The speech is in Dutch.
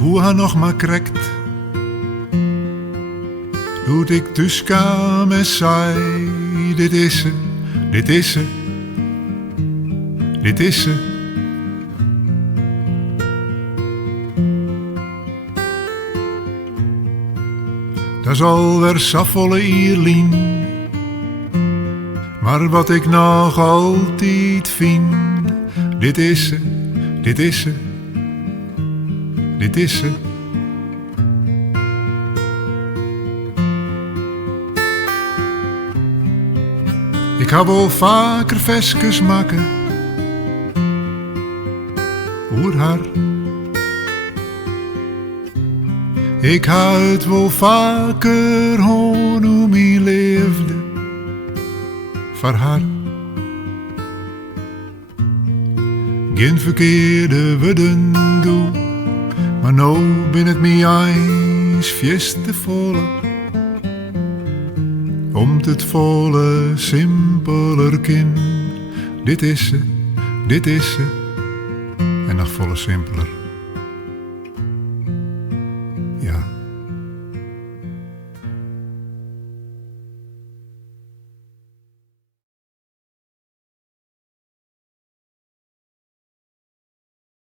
hoe haar nog maar krekt. Doet ik thuis kwam en zei, dit is ze, dit is ze, dit is ze. Dat is alweer saffolle Ierlien, maar wat ik nog altijd vind, dit is ze, dit is ze, dit is ze. Ik heb al vaker versjes maken oer haar. Ik ha het wel vaker hoor hoe mijn leefde voor haar. Geen verkeerde woorden doe, maar nou ben het mij eens fiestevolle. Om het volle simpeler kind. Dit is ze, dit is ze. En nog volle simpeler.